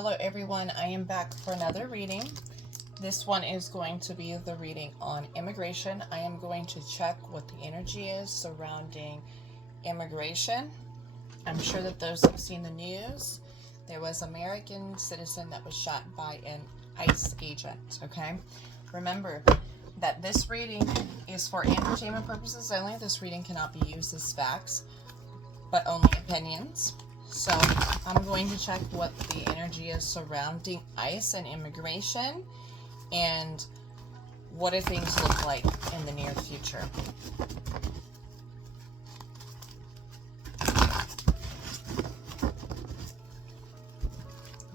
Hello everyone, I am back for another reading. This one is going to be the reading on immigration. I am going to check what the energy is surrounding immigration. I'm sure that those have seen the news. There was an American citizen that was shot by an ICE agent, okay? Remember that this reading is for entertainment purposes only. This reading cannot be used as facts, but only opinions. So I'm going to check what the energy is surrounding ICE and immigration and what do things look like in the near future.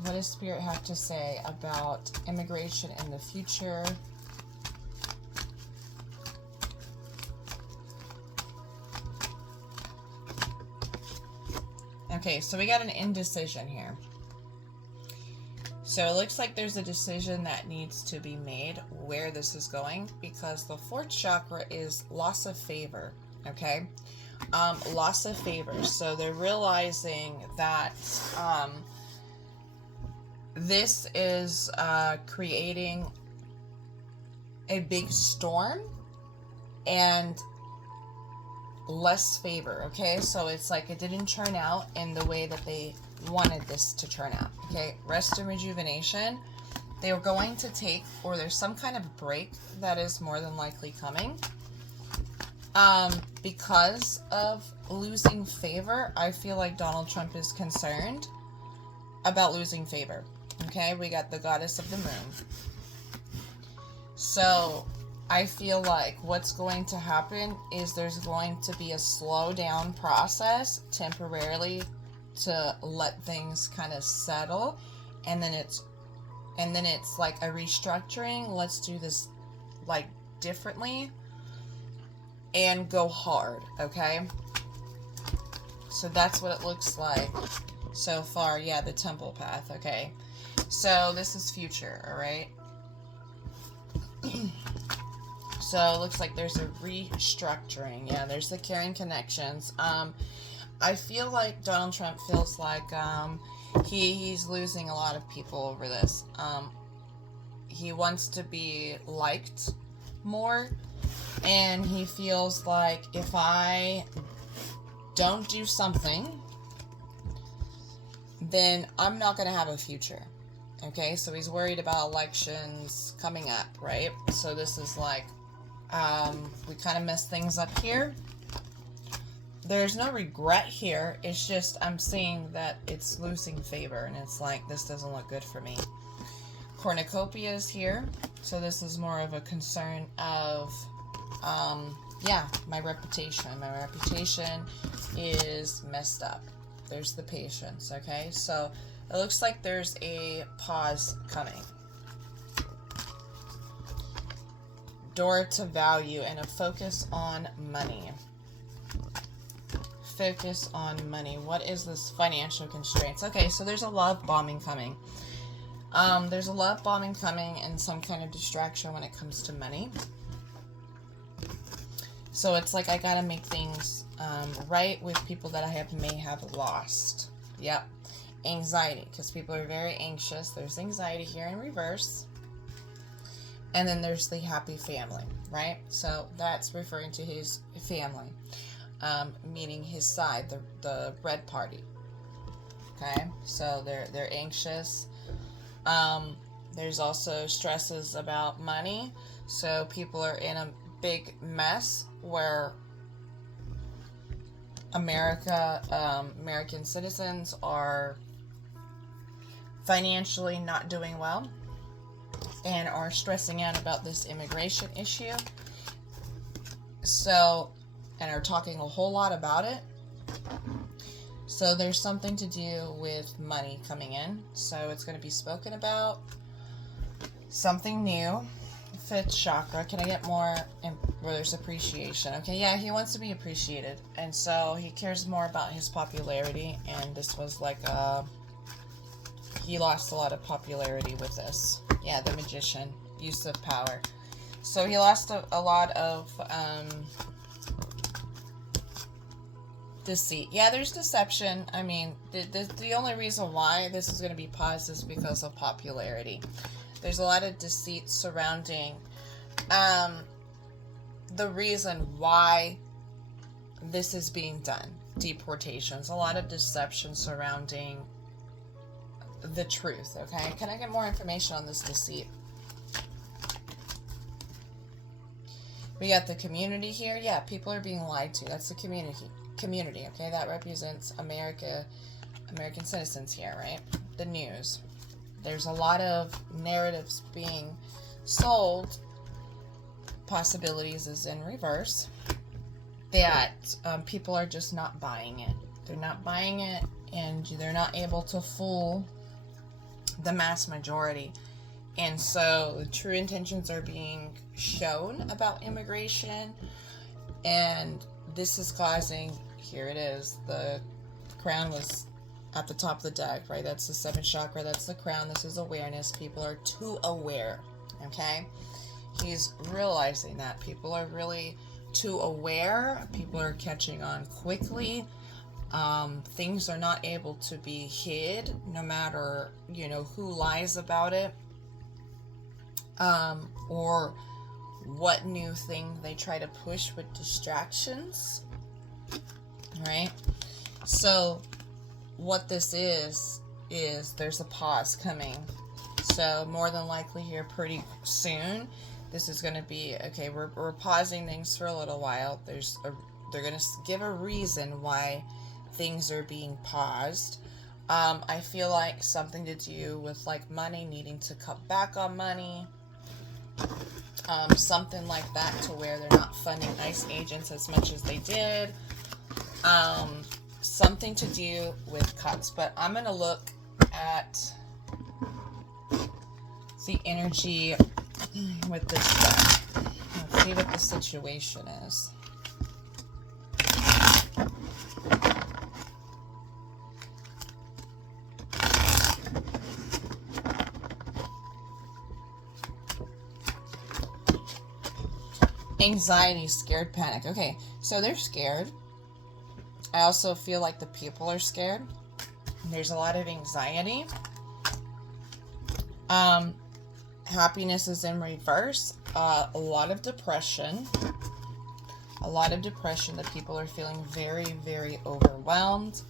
What does Spirit have to say about immigration in the future? Okay, so we got an indecision here. So it looks like there's a decision that needs to be made where this is going, because the fourth chakra is loss of favor, okay? Loss of favor. So they're realizing that this is creating a big storm and less favor, okay? So it's like it didn't turn out in the way that they wanted this to turn out, okay? Rest and rejuvenation. They were going to take, or there's some kind of break that is more than likely coming. Because of losing favor, I feel like Donald Trump is concerned about losing favor, okay? We got the goddess of the moon. So I feel like what's going to happen is there's going to be a slow down process temporarily to let things kind of settle, and then it's like a restructuring. Let's do this like differently and go hard, okay? So that's what it looks like so far. Yeah, the temple path, okay? So this is future, all right? So it looks like there's a restructuring. Yeah, there's the caring connections. I feel like Donald Trump feels like he's losing a lot of people over this. He wants to be liked more, and he feels like if I don't do something, then I'm not going to have a future. Okay, so he's worried about elections coming up, right? So this is like, we kind of messed things up here. There's no regret here. It's just I'm seeing that it's losing favor, and it's like, this doesn't look good for me. Cornucopia is here. So this is more of a concern of, yeah, my reputation. My reputation is messed up. There's the patience, okay? So it looks like there's a pause coming. Door to value and a focus on money. Focus on money. What is this financial constraints? Okay, so there's a love bombing coming. There's a love bombing coming and some kind of distraction when it comes to money. So it's like I gotta make things right with people that I may have lost. Yep. Anxiety, because people are very anxious. There's anxiety here in reverse. And then there's the happy family, right? So that's referring to his family, meaning his side, the red party. Okay, so they're anxious. There's also stresses about money. So people are in a big mess where American citizens are financially not doing well and are stressing out about this immigration issue. So, and are talking a whole lot about it. So there's something to do with money coming in. So it's going to be spoken about. Something new. Fifth chakra. Can I get more? Where there's appreciation. Okay, yeah, he wants to be appreciated. And so he cares more about his popularity. And this was like he lost a lot of popularity with this. Yeah, the magician. Use of power. So he lost a lot of Deceit. Yeah, there's deception. I mean, the only reason why this is going to be paused is because of popularity. There's a lot of deceit surrounding the reason why this is being done. Deportations. A lot of deception surrounding the truth, okay? Can I get more information on this deceit? We got the community here. Yeah, people are being lied to. That's the community, okay? That represents American citizens here, right? The news. There's a lot of narratives being sold. Possibilities is in reverse. That people are just not buying it. They're not buying it, and they're not able to fool the mass majority. And so true intentions are being shown about immigration, and this is causing, here it is, the crown was at the top of the deck, right? That's the seventh chakra, that's the crown. This is awareness. People are too aware, okay? He's realizing that people are really too aware. People are catching on quickly. Things are not able to be hid, no matter, who lies about it. Or what new thing they try to push with distractions, right? So what this is there's a pause coming. So more than likely here pretty soon, this is going to be, okay, we're pausing things for a little while. They're going to give a reason why things are being paused. I feel like something to do with like money, needing to cut back on money. Something like that, to where they're not funding ICE agents as much as they did. Something to do with cuts. But I'm going to look at the energy with this stuff. Let's see what the situation is. Anxiety, scared, panic. Okay, so they're scared. I also feel like the people are scared. There's a lot of anxiety. Happiness is in reverse. A lot of depression. The people are feeling very, very overwhelmed.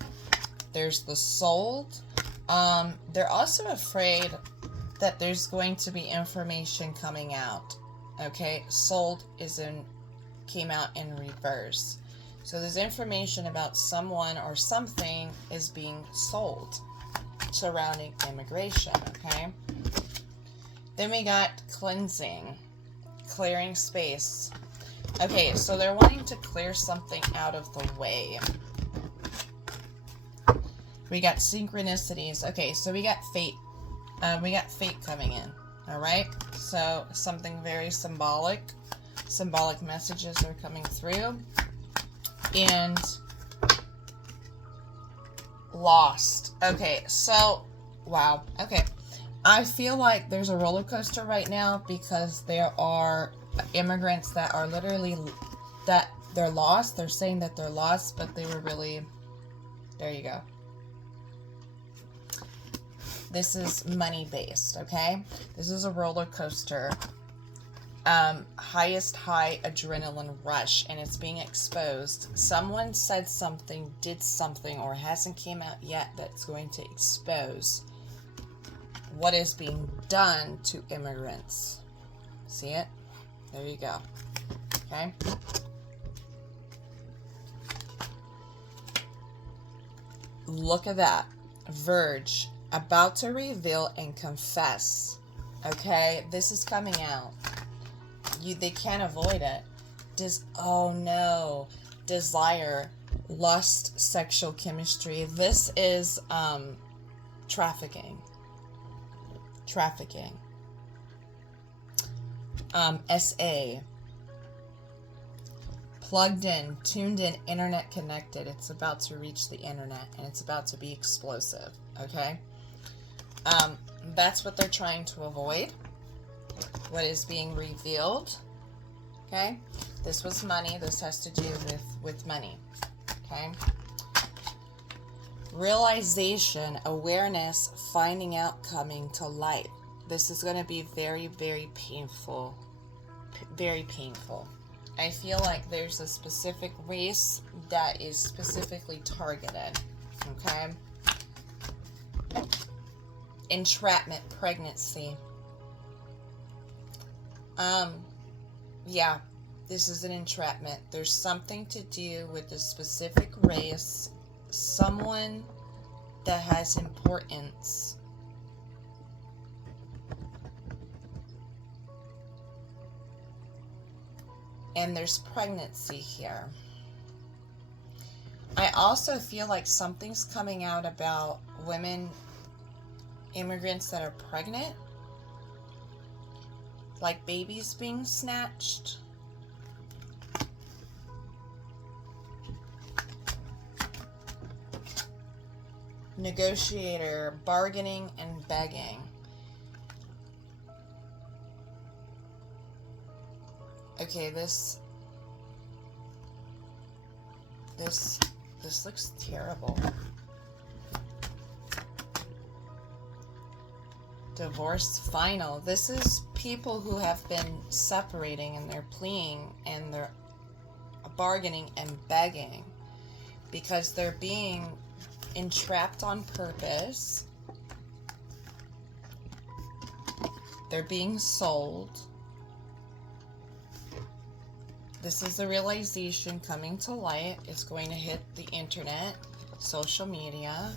There's the sold. They're also afraid that there's going to be information coming out. Okay, sold came out in reverse. So there's information about someone or something is being sold surrounding immigration, okay? Then we got cleansing, clearing space. Okay, so they're wanting to clear something out of the way. We got synchronicities. Okay, so we got fate. We got fate coming in. All right, so something very symbolic messages are coming through. And lost. Okay, so wow. Okay, I feel like there's a roller coaster right now, because there are immigrants that are literally, that they're lost. They're saying that they're lost, but they were really, there you go. This is money based, okay? This is a roller coaster. Highest high adrenaline rush, and it's being exposed. Someone said something, did something, or hasn't came out yet, that's going to expose what is being done to immigrants. See it? There you go. Okay? Look at that. Verge. About to reveal and confess. Okay? This is coming out. They can't avoid it. Oh no. Desire. Lust. Sexual chemistry. This is trafficking. Trafficking. SA. Plugged in, tuned in, internet connected. It's about to reach the internet, and it's about to be explosive. Okay? That's what they're trying to avoid. What is being revealed. Okay? This was money. This has to do with money. Okay? Realization, awareness, finding out, coming to light. This is going to be very, very painful. Very painful. I feel like there's a specific race that is specifically targeted. Okay? Entrapment, pregnancy. Yeah, this is an entrapment. There's something to do with a specific race, someone that has importance. And there's pregnancy here. I also feel like something's coming out about women, immigrants that are pregnant. Like babies being snatched. Negotiator, bargaining and begging. Okay, this looks terrible. Divorce final. This is people who have been separating and they're pleading and they're bargaining and begging because they're being entrapped on purpose. They're being sold. This is the realization coming to light. It's going to hit the internet, social media,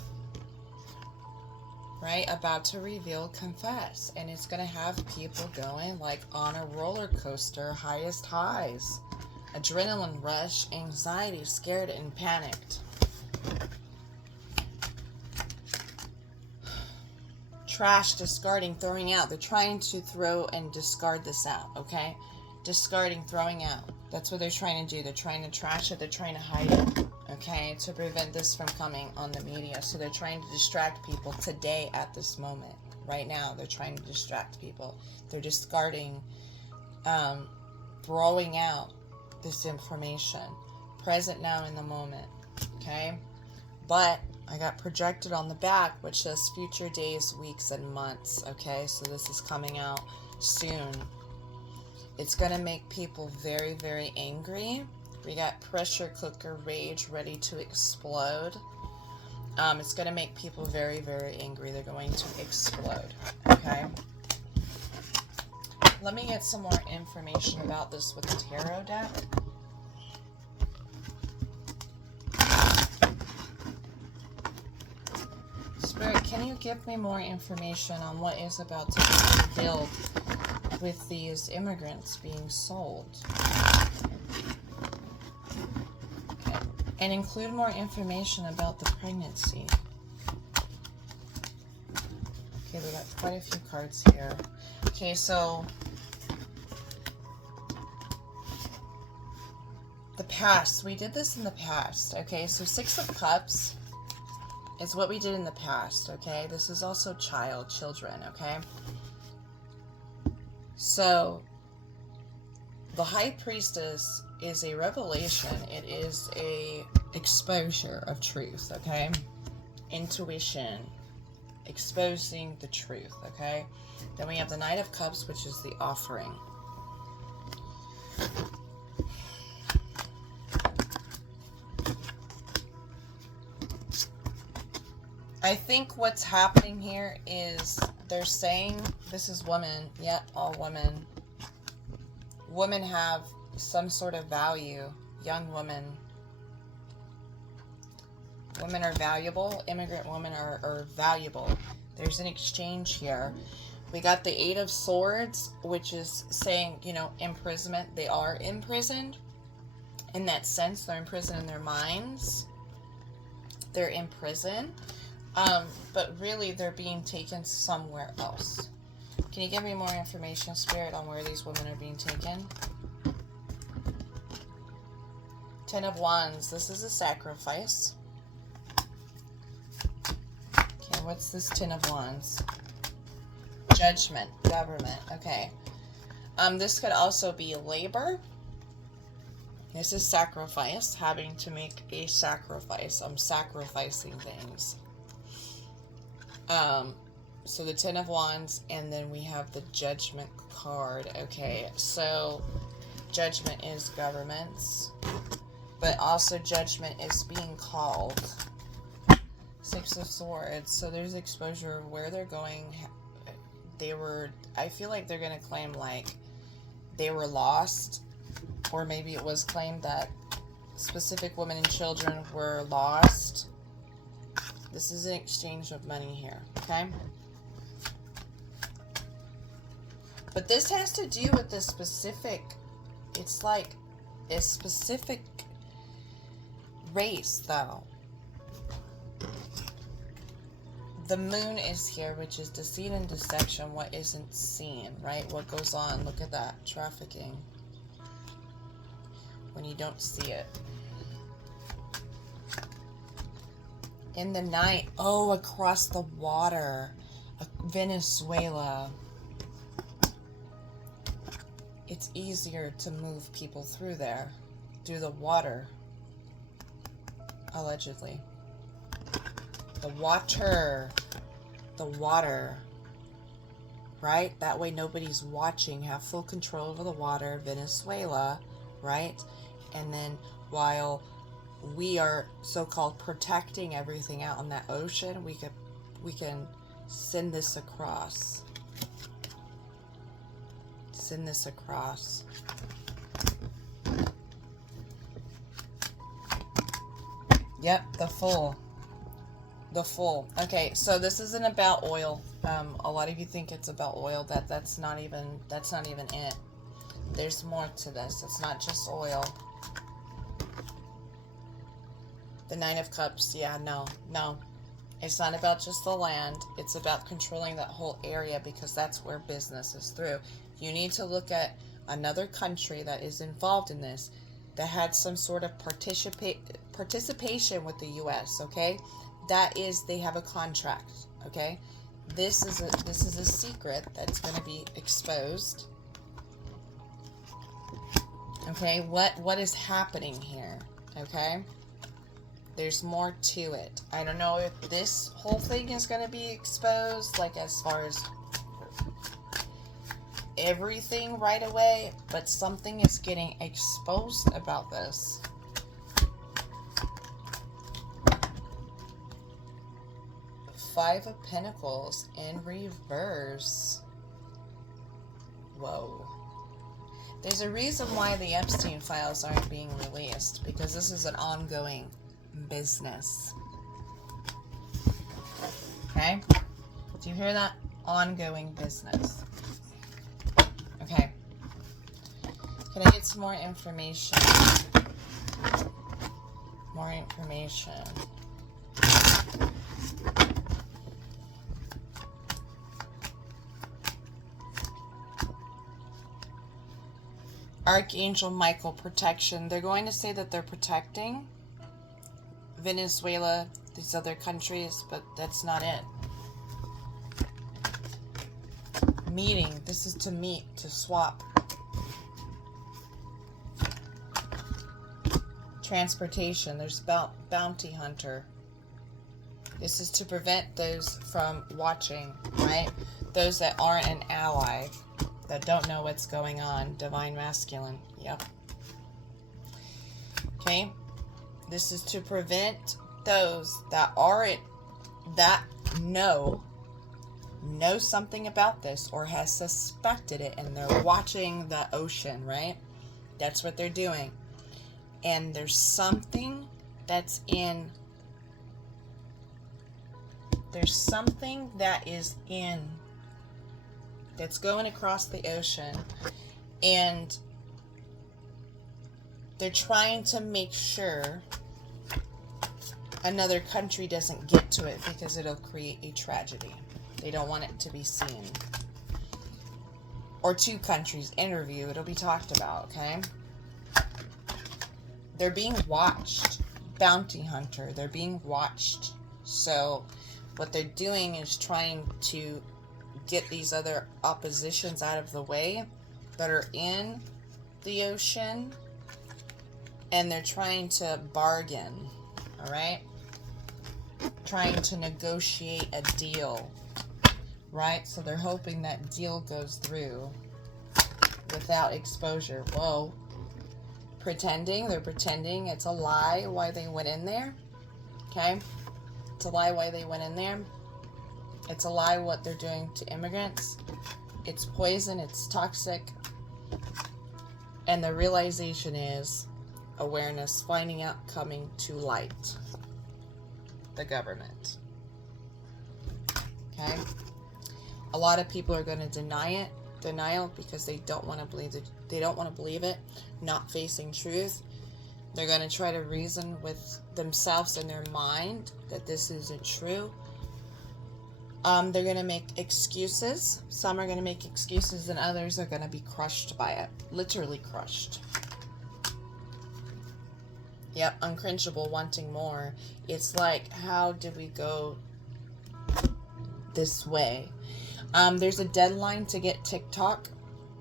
right? About to reveal, confess. And it's going to have people going like on a roller coaster, highest highs. Adrenaline rush, anxiety, scared and panicked. Trash, discarding, throwing out. They're trying to throw and discard this out, okay? Discarding, throwing out. That's what they're trying to do. They're trying to trash it. They're trying to hide it, okay, to prevent this from coming on the media. So they're trying to distract people today at this moment. Right now, they're trying to distract people. They're discarding, throwing out this information. Present now in the moment, okay? But I got projected on the back, which says future days, weeks, and months, okay? So this is coming out soon. It's going to make people very, very angry. We got pressure cooker, rage, ready to explode. It's going to make people very, very angry. They're going to explode, okay? Let me get some more information about this with the tarot deck. Spirit, can you give me more information on what is about to be revealed with these immigrants being sold? Okay. And include more information about the pregnancy. Okay, we got quite a few cards here. Okay, so the past. We did this in the past. Okay, so 6 of Cups is what we did in the past. Okay, this is also children. Okay. So, the High Priestess is a revelation. It is a exposure of truth, okay? Intuition, exposing the truth, okay? Then we have the Knight of Cups, which is the offering. I think what's happening here is they're saying, this is women, yet all women. Women have some sort of value. Young women. Women are valuable. Immigrant women are valuable. There's an exchange here. We got the 8 of Swords, which is saying, you know, imprisonment. They are imprisoned. In that sense, they're imprisoned in their minds. They're in prison. But really, they're being taken somewhere else. Can you give me more information, Spirit, on where these women are being taken? 10 of Wands. This is a sacrifice. Okay, what's this 10 of Wands? Judgment. Government. Okay. This could also be labor. This is sacrifice, having to make a sacrifice. I'm sacrificing things. So the Ten of Wands, and then we have the Judgment card. Okay, so Judgment is governments, but also Judgment is being called. Six of Swords. So there's exposure of where they're going. I feel like they're going to claim like they were lost, or maybe it was claimed that specific women and children were lost. This is an exchange of money here, okay? But this has to do with the specific, it's like a specific race, though. The moon is here, which is deceit and deception, what isn't seen, right? What goes on, look at that, trafficking. When you don't see it. In the night, oh, across the water, Venezuela. It's easier to move people through there, through the water, allegedly. The water, right? That way nobody's watching, have full control over the water, Venezuela, right? And then while we are so-called protecting everything out in that ocean, we can send this across. Send this across. Yep, the Fool. The Fool. Okay, so this isn't about oil. A lot of you think it's about oil. That's not even it. There's more to this. It's not just oil. The Nine of Cups. Yeah, no. It's not about just the land. It's about controlling that whole area, because that's where business is through. You need to look at another country that is involved in this, that had some sort of participation with the U.S., okay? That is, they have a contract, okay? This is a secret that's going to be exposed. Okay, what is happening here, okay? There's more to it. I don't know if this whole thing is going to be exposed, like as far as everything right away, but something is getting exposed about this. Five of Pentacles in reverse. Whoa. There's a reason why the Epstein files aren't being released, because this is an ongoing business. Okay? Do you hear that? Ongoing business. Okay. Can I get some more information? More information. Archangel Michael, protection. They're going to say that they're protecting Venezuela, these other countries, but that's not it. Meeting. This is to meet, to swap. Transportation. There's bounty hunter. This is to prevent those from watching, right? Those that aren't an ally, that don't know what's going on. Divine masculine. Yep. Okay. This is to prevent those that aren't, that know something about this, or has suspected it, and they're watching the ocean, right? That's what they're doing. And there's something that's in, that's going across the ocean, and they're trying to make sure another country doesn't get to it, because it'll create a tragedy. They don't want it to be seen. Or two countries interview, it'll be talked about, okay? They're being watched. Bounty hunter, they're being watched. So what they're doing is trying to get these other oppositions out of the way that are in the ocean. and they're trying to bargain, all right? Trying to negotiate a deal, right? So they're hoping that deal goes through without exposure. Whoa. They're pretending it's a lie why they went in there, okay? It's a lie why they went in there. It's a lie what they're doing to immigrants. It's poison, it's toxic. And the realization is awareness, finding out, coming to light. The government. Okay? A lot of people are going to denial because they don't want to believe it. They don't want to believe it, not facing truth. They're going to try to reason with themselves in their mind that this isn't true. They're going to make excuses. Some are going to make excuses and others are going to be crushed by it. Literally crushed. Yep, unquenchable, wanting more. It's like, how did we go this way? There's a deadline to get TikTok.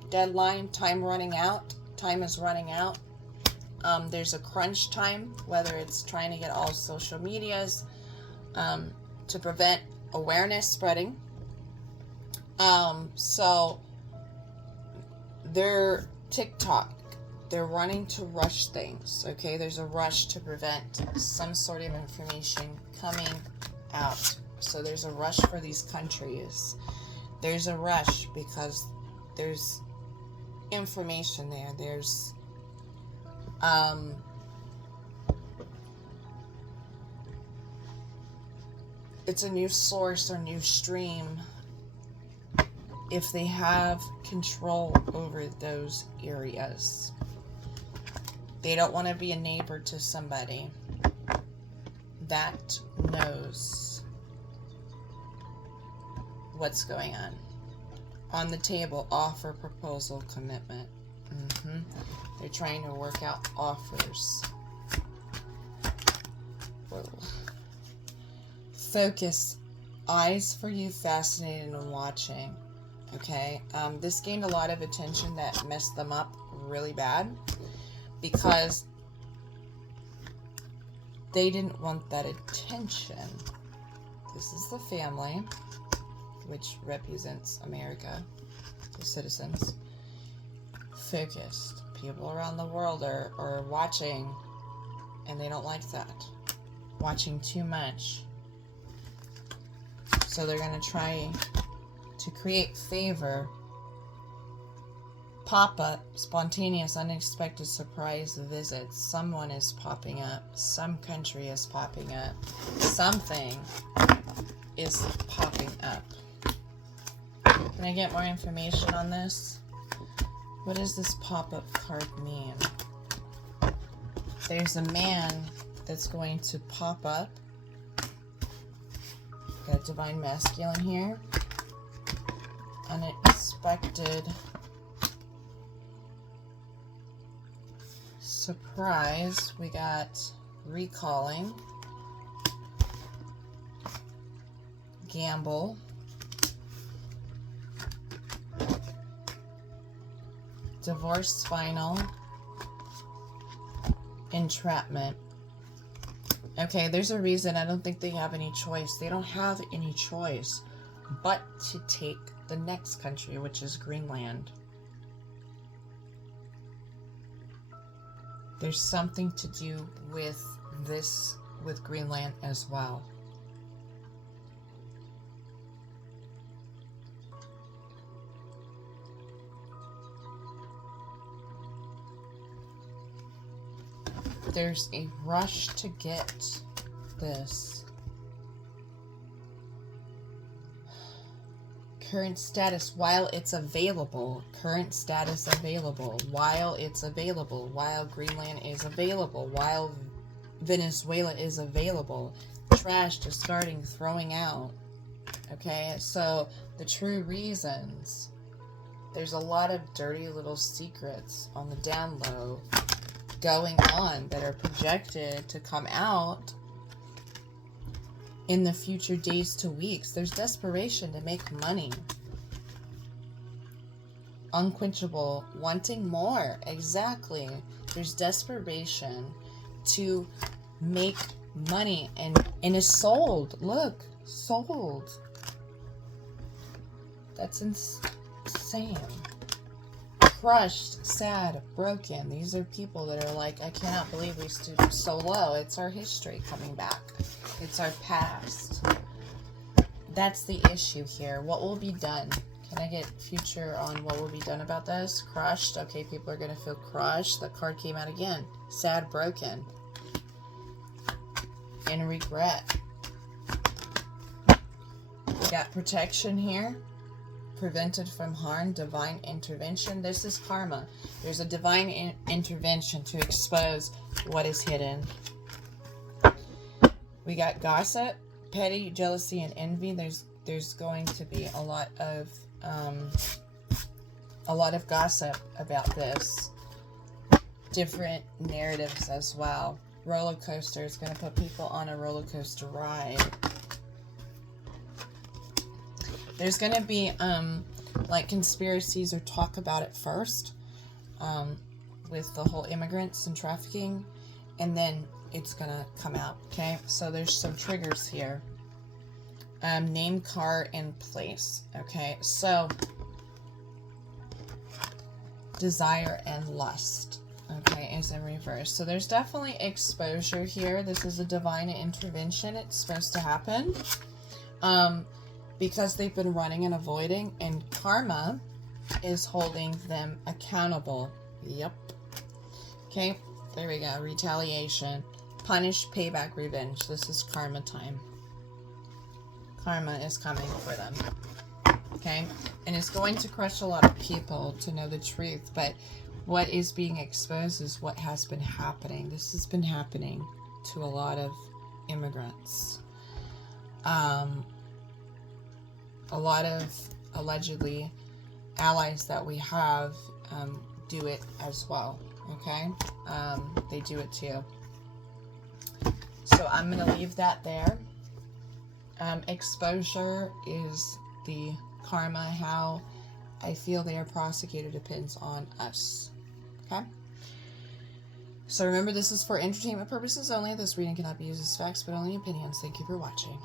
Deadline, time running out. Time is running out. There's a crunch time, whether it's trying to get all social medias to prevent awareness spreading. So they're TikTok. They're running to rush things, okay? There's a rush to prevent some sort of information coming out. So there's a rush for these countries. There's a rush because there's information there. There's it's a new source or new stream if they have control over those areas. They don't want to be a neighbor to somebody that knows what's going on. On the table, offer, proposal, commitment. They're trying to work out offers. Whoa. Focus. Eyes for you, fascinated and watching. Okay. This gained a lot of attention that messed them up really bad because they didn't want that attention. This is the family, which represents America, the citizens. Focused. People around the world are watching, and they don't like that. Watching too much. So they're going to try to create favor. Pop-up, spontaneous, unexpected surprise visits. Someone is popping up. Some country is popping up. Something is popping up. Can I get more information on this? What does this pop-up card mean? There's a man that's going to pop up. Got divine masculine here. Unexpected surprise. We got recalling. Gamble. Divorce final. Entrapment. Okay, there's a reason I don't think they have any choice. They don't have any choice but to take the next country, which is Greenland. There's something to do with this, with Greenland as well. There's a rush to get this. Current status, while it's available. Current status available. While it's available. While Greenland is available. While Venezuela is available. Trash, discarding, throwing out. Okay, so the true reasons. There's a lot of dirty little secrets on the down low going on that are projected to come out in the future days to weeks. There's desperation to make money. Unquenchable, wanting more. Exactly. There's desperation to make money, and is sold. Look, sold. That's insane. Crushed, sad, broken. These are people that are like, I cannot believe we stood so low. It's our history coming back. It's our past. That's the issue here. What will be done? Can I get future on what will be done about this? Crushed. Okay, people are going to feel crushed. The card came out again. Sad, broken. And regret. We got protection here. Prevented from harm, divine intervention. This is karma. There's a divine intervention to expose what is hidden. We got gossip, petty, jealousy, and envy. There's going to be a lot of gossip about this. Different narratives as well. Roller coaster is going to put people on a roller coaster ride. There's going to be, like, conspiracies or talk about it first, with the whole immigrants and trafficking, and then it's going to come out, okay? So there's some triggers here. Name, car, and place, okay? So, desire and lust, okay, is in reverse. So there's definitely exposure here. This is a divine intervention. It's supposed to happen. Because they've been running and avoiding, and karma is holding them accountable. Yep. Okay, there we go. Retaliation. Punish, payback, revenge. This is karma time. Karma is coming for them. Okay? And it's going to crush a lot of people to know the truth, but what is being exposed is what has been happening. This has been happening to a lot of immigrants. A lot of allegedly allies that we have do it as well, okay? They do it too. So I'm going to leave that there. Exposure is the karma. How I feel they are prosecuted depends on us, okay? So remember, this is for entertainment purposes only. This reading cannot be used as facts, but only opinions. Thank you for watching.